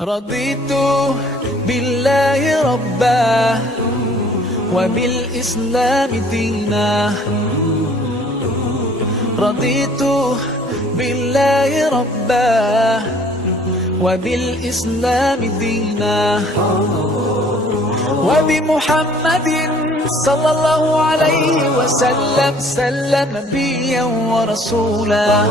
رضيت بالله ربا وبالإسلام دينا. رضيت بالله ربا وبالإسلام دينا وبمحمد صلى الله عليه وسلم نبيا ورسولا.